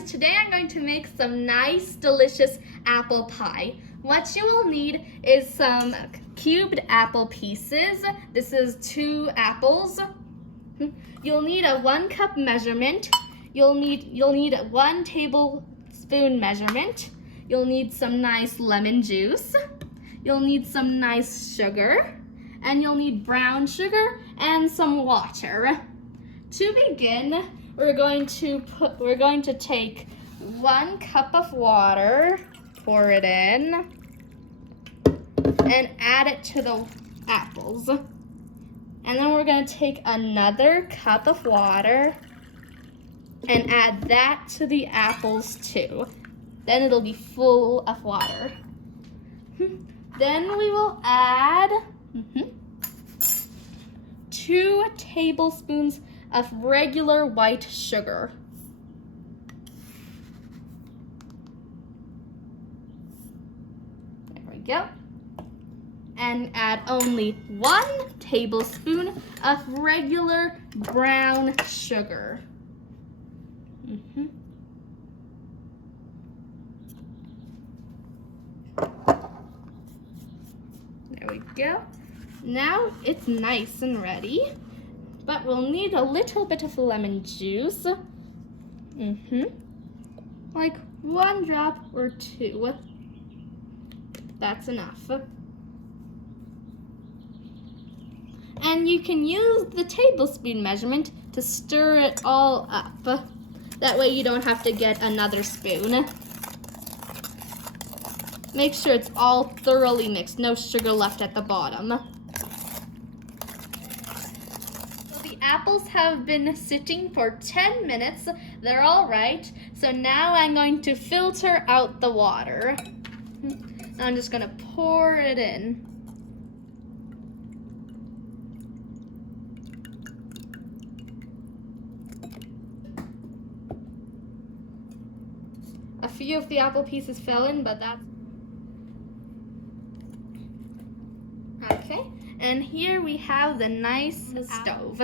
friends, today I'm going to make some nice, delicious apple pie. What you will need is some cubed apple pieces. This is 2 apples. You'll need a 1 cup measurement. You'll need 1 tablespoon measurement. You'll need some nice lemon juice. You'll need some nice sugar. And you'll need brown sugar and some water. To begin, we're going to take 1 cup of water, pour it in, and add it to the apples. And then we're going to take another cup of water and add that to the apples too. Then it'll be full of water. Then we will add 2 tablespoons of regular white sugar. There we go. And add only 1 tablespoon of regular brown sugar. There we go. Now it's nice and ready, but we'll need a little bit of lemon juice. Like 1 drop or 2. That's enough. And you can use the tablespoon measurement to stir it all up. That way you don't have to get another spoon. Make sure it's all thoroughly mixed, no sugar left at the bottom. So the apples have been sitting for 10 minutes. They're all right. So now I'm going to filter out the water. I'm just going to pour it in. A few of the apple pieces fell in, but that's okay. And here we have the nice stove.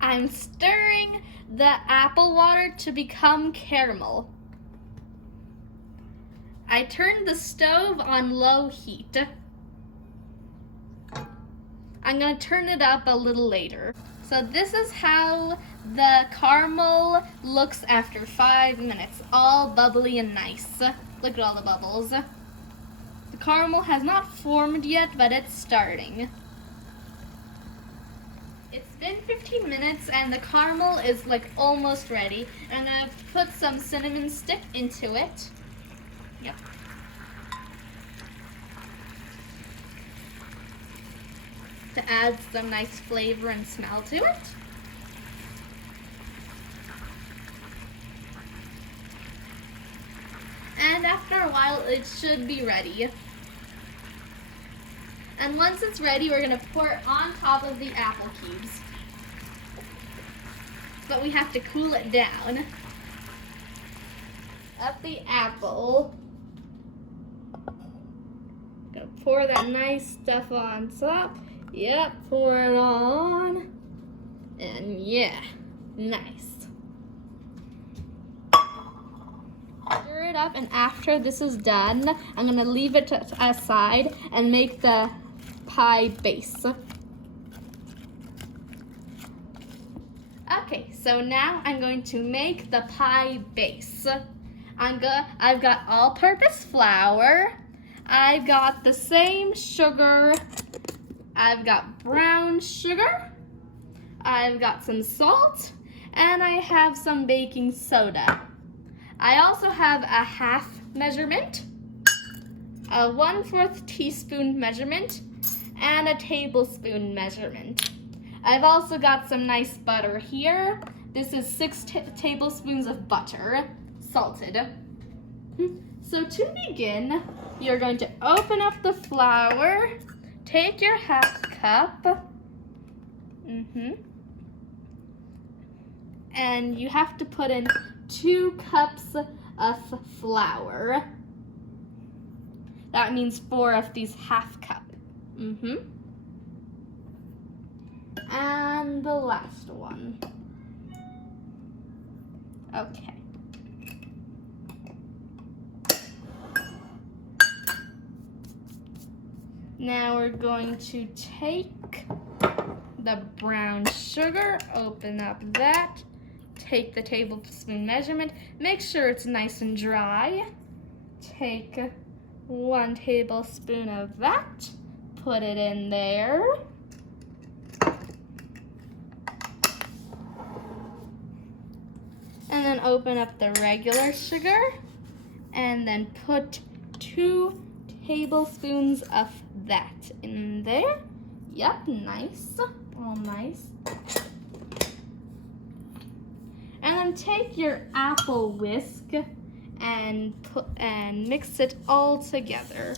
I'm stirring the apple water to become caramel. I turned the stove on low heat. I'm going to turn it up a little later. So this is how the caramel looks after 5 minutes, all bubbly and nice. Look at all the bubbles. The caramel has not formed yet, but it's starting. It's been 15 minutes and the caramel is like almost ready. And I've put some cinnamon stick into it. Yep. To add some nice flavor and smell to it. And after a while, it should be ready. And once it's ready, we're gonna pour it on top of the apple cubes. But we have to cool it down. Up the apple. Gonna pour that nice stuff on top. Yep, pour it on. And yeah, nice. Stir it up, and after this is done, I'm gonna leave it aside and make the pie base. Okay, so now I'm going to make the pie base. I've got all-purpose flour. I've got the same sugar. I've got brown sugar. I've got some salt, and I have some baking soda. I also have a half measurement, a 1/4 teaspoon measurement, and a tablespoon measurement. I've also got some nice butter here. This is 6 tablespoons of butter, salted. So to begin, you're going to open up the flour, take your half cup, And you have to put in 2 cups of flour. That means 4 of these half cup. And the last one. Okay. Now we're going to take the brown sugar, open up that, take the tablespoon measurement, make sure it's nice and dry. Take 1 tablespoon of that, put it in there. And then open up the regular sugar and then put 2 tablespoons of that in there. Yep, nice, all nice. And then take your apple whisk and mix it all together.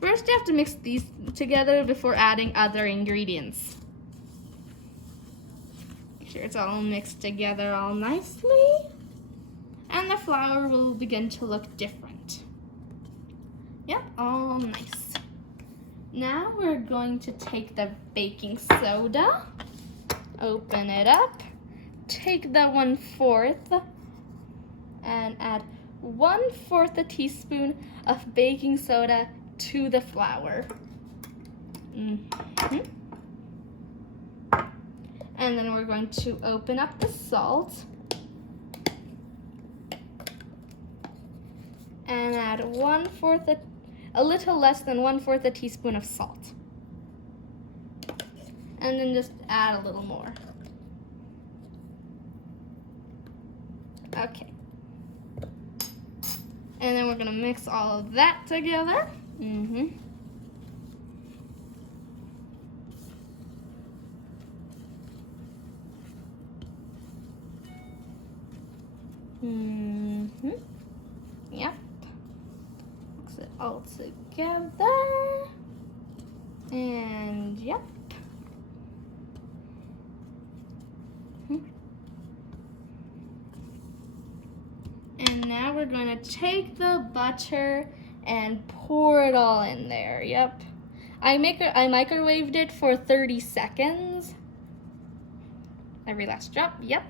First, you have to mix these together before adding other ingredients. Make sure it's all mixed together all nicely. And the flour will begin to look different. Yep, all nice. Now we're going to take the baking soda, open it up, take the 1/4 and add 1/4 a teaspoon of baking soda to the flour. And then we're going to open up the salt and add 1/4, a little less than 1/4 a teaspoon of salt. And then just add a little more. Okay. And then we're gonna mix all of that together. Yep. Mix it all together. And yep. And now we're going to take the butter and pour it all in there. Yep. I microwaved it for 30 seconds. Every last drop. Yep.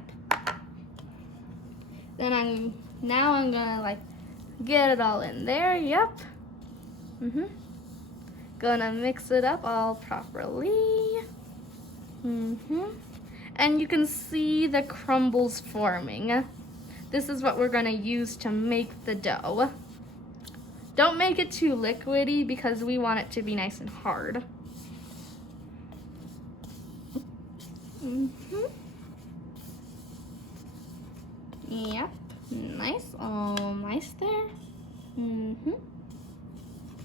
Then I'm gonna get it all in there. Yep. Gonna mix it up all properly. And you can see the crumbles forming. This is what we're gonna use to make the dough. Don't make it too liquidy because we want it to be nice and hard. Yep, nice, all nice there.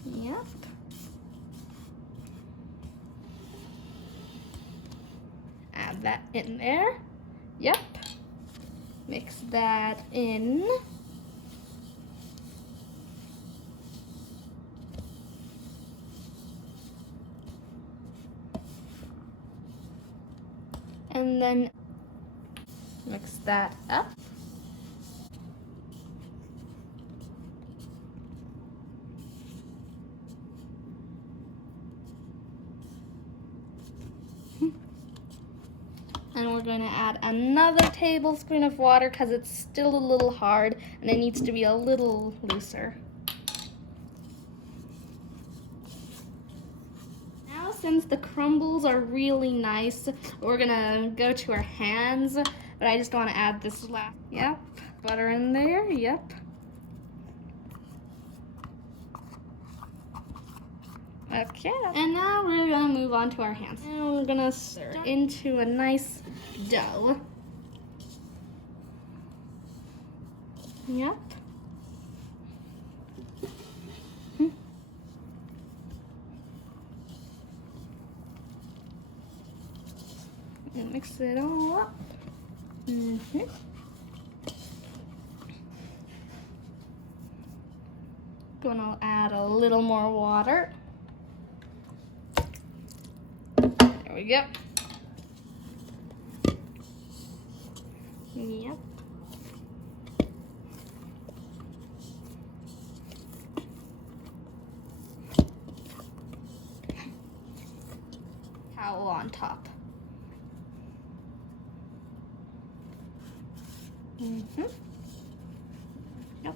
Yep. Add that in there. Yep. Mix that in. And then mix that up. And we're going to add another tablespoon of water because it's still a little hard and it needs to be a little looser. Now, since the crumbles are really nice, we're going to go to our hands, but I just want to add this last. Yep, butter in there, yep. Okay, and now we're gonna move on to our hands. And we're gonna stir into a nice dough. Yep. And mix it all up. Gonna add a little more water. There we go. Yep. Towel on top. Yep.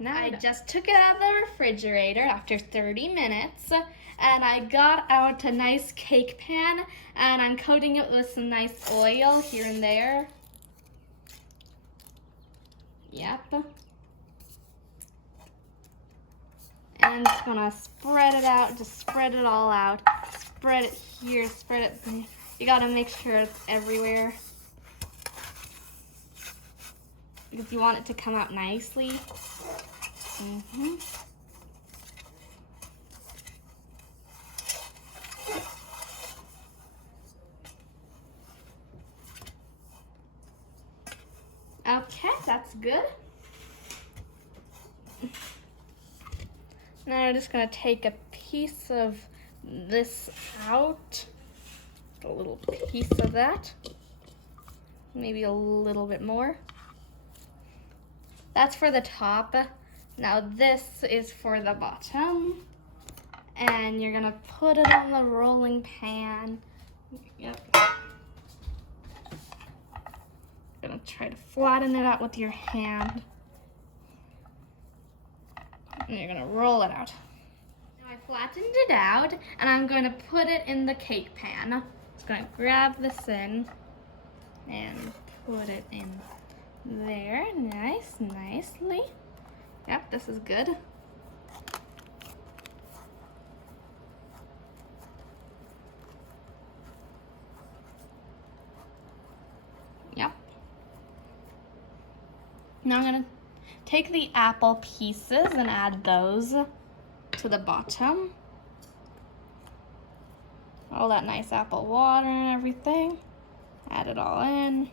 Now I just took it out of the refrigerator after 30 minutes, and I got out a nice cake pan, and I'm coating it with some nice oil here and there. Yep. And just gonna spread it out, just spread it all out. Spread it here, spread it. You gotta make sure it's everywhere, because you want it to come out nicely. Okay, that's good. Now I'm just gonna take a piece of this out, a little piece of that, maybe a little bit more. That's for the top. Now this is for the bottom, and you're gonna put it on the rolling pan. Yep. Gonna try to flatten it out with your hand. And you're gonna roll it out. Now I flattened it out, and I'm going to put it in the cake pan. Just gonna grab this in and put it in there, nicely. Yep, this is good. Yep. Now I'm gonna take the apple pieces and add those to the bottom. All that nice apple water and everything. Add it all in.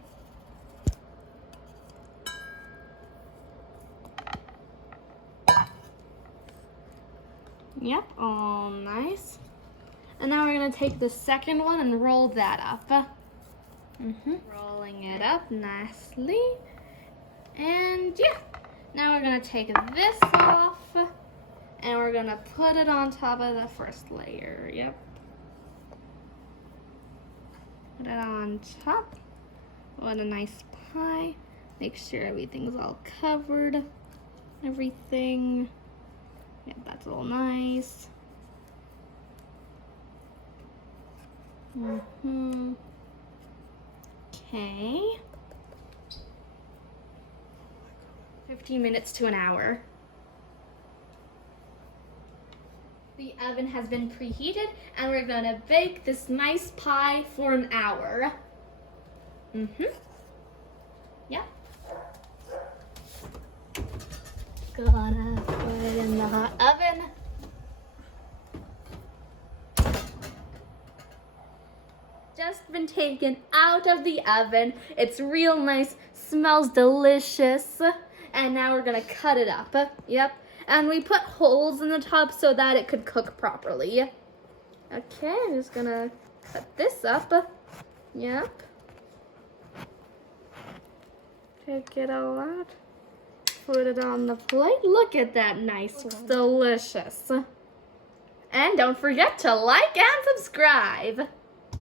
Yep, all nice. And now we're gonna take the second one and roll that up. Rolling it up nicely. And yeah, now we're gonna take this off, and we're gonna put it on top of the first layer. Yep. Put it on top. What a nice pie. Make sure everything's all covered. Everything. Yeah, that's all nice. Okay. 15 minutes to an hour. The oven has been preheated, and we're gonna bake this nice pie for an hour. Yep. Gonna put it in the hot oven. Just been taken out of the oven. It's real nice, smells delicious. And now we're gonna cut it up. Yep. And we put holes in the top so that it could cook properly. Okay, I'm just gonna cut this up. Yep. Take it all out. Put it on the plate. Look at that nice, delicious. And don't forget to like and subscribe.